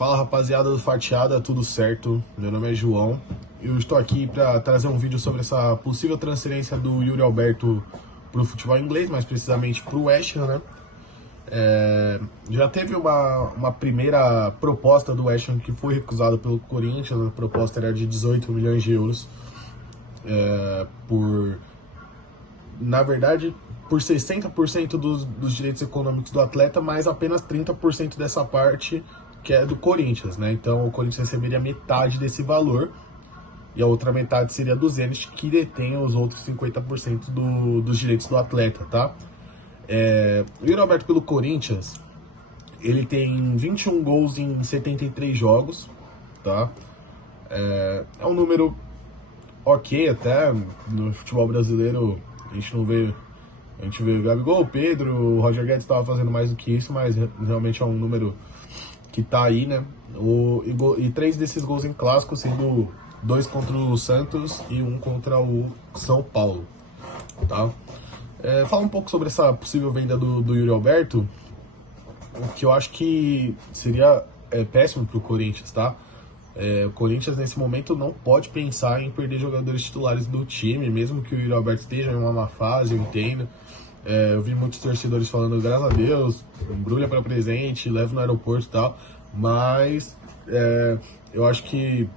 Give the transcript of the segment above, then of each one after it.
Fala rapaziada do Fatiada, tudo certo? Meu nome é João e eu estou aqui para trazer um vídeo sobre essa possível transferência do Yuri Alberto para o futebol inglês, mais precisamente para o West Ham, né? Já teve uma primeira proposta do West Ham que foi recusada pelo Corinthians. A proposta era de 18 milhões de euros, na verdade, por 60% dos direitos econômicos do atleta, mas apenas 30% dessa parte que é do Corinthians, né? Então o Corinthians receberia metade desse valor e a outra metade seria do Zenit, que detém os outros 50% dos direitos do atleta, tá? O Yuri Alberto pelo Corinthians, ele tem 21 gols em 73 jogos, tá? É um número ok até. No futebol brasileiro a gente não vê. A gente vê o Gabigol, o Pedro, o Roger Guedes estava fazendo mais do que isso, mas realmente é um número que tá aí, né? E 3 desses gols em clássico, sendo 2 contra o Santos e 1 contra o São Paulo, tá? Fala um pouco sobre essa possível venda do Yuri Alberto, que eu acho que seria péssimo pro Corinthians, tá? O Corinthians nesse momento não pode pensar em perder jogadores titulares do time, mesmo que o Yuri Alberto esteja em uma má fase, eu entendo. Eu vi muitos torcedores falando, graças a Deus, embrulha para presente, leva no aeroporto e tal, mas eu acho que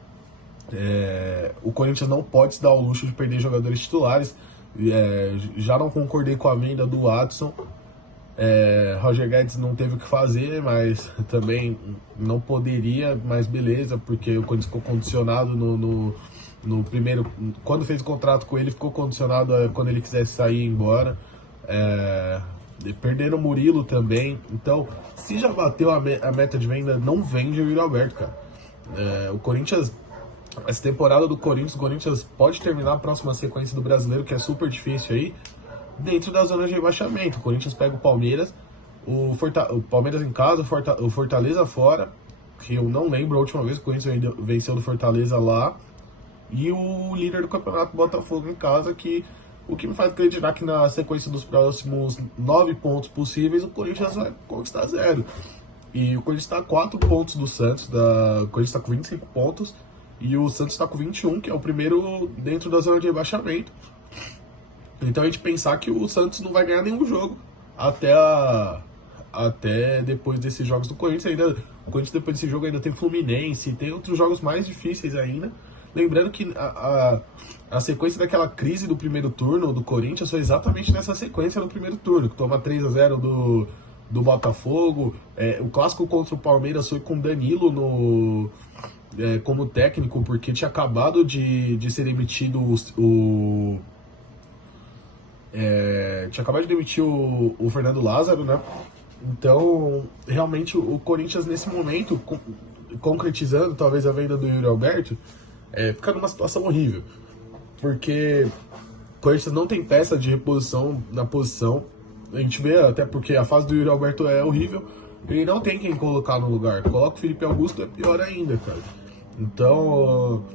o Corinthians não pode se dar o luxo de perder jogadores titulares. Já não concordei com a venda do Watson. Roger Guedes não teve o que fazer, mas também não poderia, mas beleza, porque o Corinthians ficou condicionado no primeiro. Quando fez o contrato com ele, ficou condicionado a quando ele quisesse sair e ir embora. Perderam o Murilo também. Então, se já bateu a meta de venda, não vende o Yuri Alberto, cara. O Corinthians, essa temporada do Corinthians, o Corinthians pode terminar a próxima sequência do Brasileiro, que é super difícil aí, dentro da zona de rebaixamento. O Corinthians pega o Palmeiras, o Palmeiras em casa, o Fortaleza fora, que eu não lembro a última vez que o Corinthians venceu do Fortaleza lá, e o líder do campeonato, Botafogo, em casa, que o que me faz acreditar que na sequência dos próximos 9 pontos possíveis, o Corinthians vai conquistar 0. E o Corinthians está a 4 pontos do Santos, o Corinthians está com 25 pontos, e o Santos está com 21, que é o primeiro dentro da zona de rebaixamento. Então a gente pensar que o Santos não vai ganhar nenhum jogo até depois desses jogos do Corinthians. O Corinthians depois desse jogo ainda tem Fluminense, tem outros jogos mais difíceis ainda. Lembrando que a sequência daquela crise do primeiro turno do Corinthians foi exatamente nessa sequência do primeiro turno, que toma 3-0 do Botafogo. O clássico contra o Palmeiras foi com Danilo como técnico, porque tinha acabado de ser demitido tinha acabado de demitir o Fernando Lázaro, né? Então, realmente, o Corinthians nesse momento, concretizando talvez a venda do Yuri Alberto, fica numa situação horrível, porque o Corinthians não tem peça de reposição na posição. A gente vê até porque a fase do Yuri Alberto é horrível, ele não tem quem colocar no lugar. Coloca o Felipe Augusto, é pior ainda, cara. Então,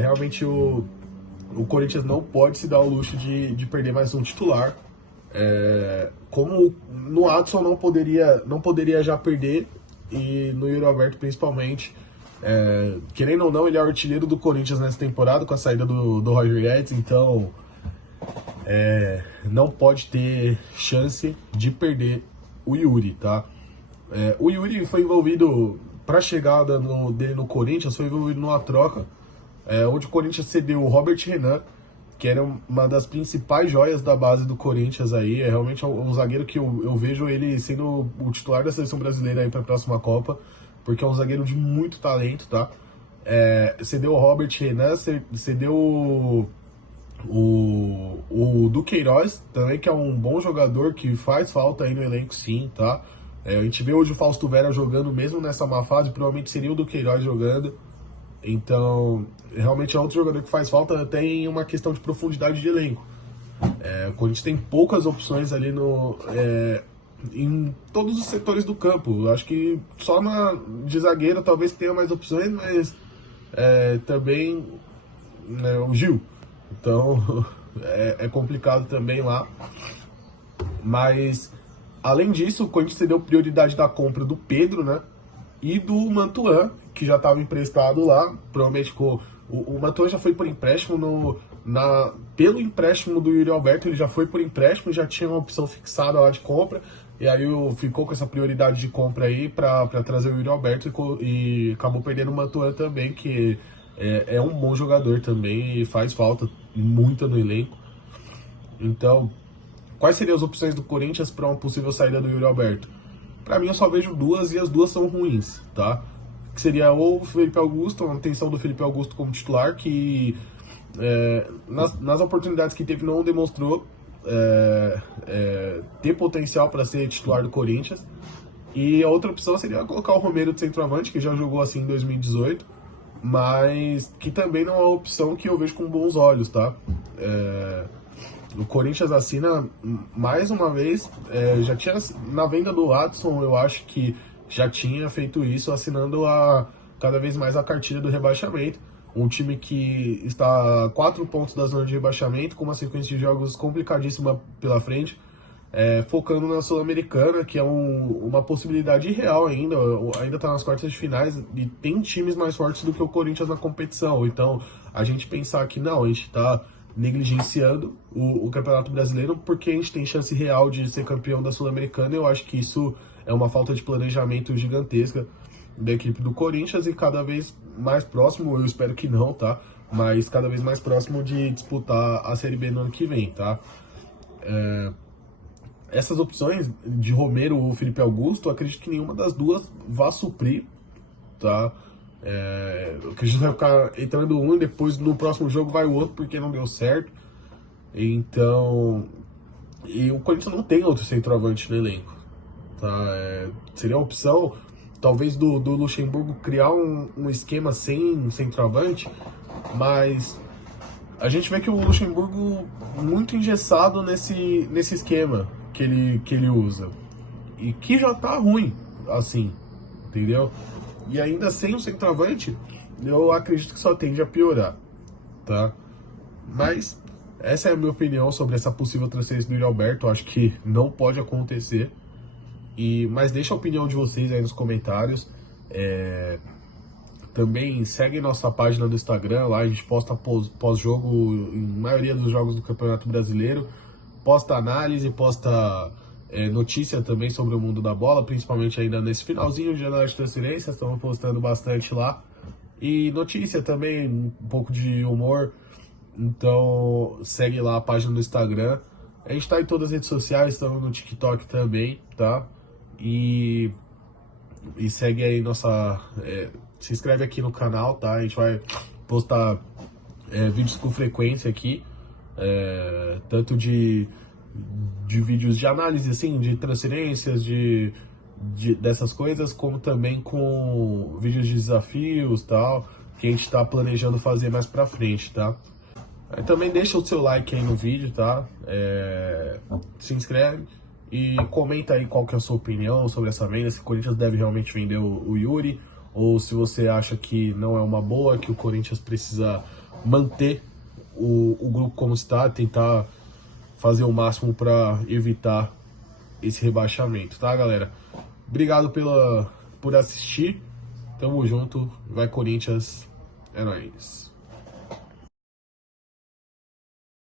realmente o Corinthians não pode se dar o luxo de perder mais um titular. Como no Adson não poderia já perder, e no Yuri Alberto principalmente. Querendo ou não, ele é o artilheiro do Corinthians nessa temporada com a saída do Roger Guedes, então não pode ter chance de perder o Yuri, tá? O Yuri foi envolvido, para a chegada dele no Corinthians, foi envolvido numa troca onde o Corinthians cedeu o Robert Renan, que era uma das principais joias da base do Corinthians aí. É realmente um zagueiro que eu vejo ele sendo o titular da seleção brasileira aí para a próxima Copa, porque é um zagueiro de muito talento, tá? Cedeu o Robert Renan, cedeu o Duqueiroz também, que é um bom jogador que faz falta aí no elenco, sim, tá? A gente vê hoje o Fausto Vera jogando, mesmo nessa má fase, provavelmente seria o Duqueiroz jogando. Então, realmente é outro jogador que faz falta, tem uma questão de profundidade de elenco. O Corinthians tem poucas opções ali em todos os setores do campo. Eu acho que só de zagueiro talvez tenha mais opções, mas também o Gil. Então, é complicado também lá. Mas, além disso, o Corinthians deu prioridade da compra do Pedro, né? e do Mantuan, que já estava emprestado lá, provavelmente o Mantuan já foi por empréstimo pelo empréstimo do Yuri Alberto, ele já foi por empréstimo, já tinha uma opção fixada lá de compra, e aí ficou com essa prioridade de compra aí para trazer o Yuri Alberto e acabou perdendo o Mantuan também, que é um bom jogador também e faz falta muito no elenco. Então, quais seriam as opções do Corinthians para uma possível saída do Yuri Alberto? Para mim, eu só vejo duas e as duas são ruins, tá? Que seria ou o Felipe Augusto, a manutenção do Felipe Augusto como titular, que nas oportunidades que teve não demonstrou ter potencial para ser titular do Corinthians. E a outra opção seria colocar o Romero de centroavante, que já jogou assim em 2018, mas que também não é uma opção que eu vejo com bons olhos, tá? O Corinthians assina mais uma vez, já tinha na venda do Adson, eu acho que já tinha feito isso, assinando cada vez mais a cartilha do rebaixamento. Um time que está a 4 pontos da zona de rebaixamento, com uma sequência de jogos complicadíssima pela frente, focando na Sul-Americana, que é uma possibilidade real ainda está nas quartas de finais e tem times mais fortes do que o Corinthians na competição. Então, a gente pensar que não, a gente está negligenciando o Campeonato Brasileiro porque a gente tem chance real de ser campeão da Sul-Americana, eu acho que isso é uma falta de planejamento gigantesca da equipe do Corinthians e cada vez mais próximo, eu espero que não, tá? Mas cada vez mais próximo de disputar a Série B no ano que vem, tá? Essas opções de Romero ou Felipe Augusto, eu acredito que nenhuma das duas vá suprir, tá? Eu acredito que vai ficar entrando um e depois no próximo jogo vai o outro porque não deu certo. Então, e o Corinthians não tem outro centroavante no elenco, tá? Seria a opção, talvez, do Luxemburgo criar um esquema sem centroavante, mas a gente vê que o Luxemburgo muito engessado nesse esquema que ele usa. E que já tá ruim, assim, entendeu? E ainda sem o centroavante, eu acredito que só tende a piorar, tá? Mas essa é a minha opinião sobre essa possível transferência do Yuri Alberto. Eu acho que não pode acontecer. Mas deixa a opinião de vocês aí nos comentários. Também segue nossa página do Instagram, lá a gente posta pós-jogo em maioria dos jogos do Campeonato Brasileiro. Posta análise, posta notícia também sobre o mundo da bola, principalmente ainda nesse finalzinho de análise de transferências, estamos postando bastante lá. E notícia também, um pouco de humor, então segue lá a página do Instagram. A gente tá em todas as redes sociais, estamos no TikTok também, tá? E segue aí se inscreve aqui no canal, tá? A gente vai postar vídeos com frequência aqui, tanto de vídeos de análise, assim, de transferências, dessas coisas, como também com vídeos de desafios, tal, que a gente está planejando fazer mais pra frente, tá? Aí também deixa o seu like aí no vídeo, tá? Se inscreve e comenta aí qual que é a sua opinião sobre essa venda, se o Corinthians deve realmente vender o Yuri, ou se você acha que não é uma boa, que o Corinthians precisa manter o grupo como está, tentar fazer o máximo para evitar esse rebaixamento, tá, galera? Obrigado por assistir, tamo junto, vai Corinthians, é nóis.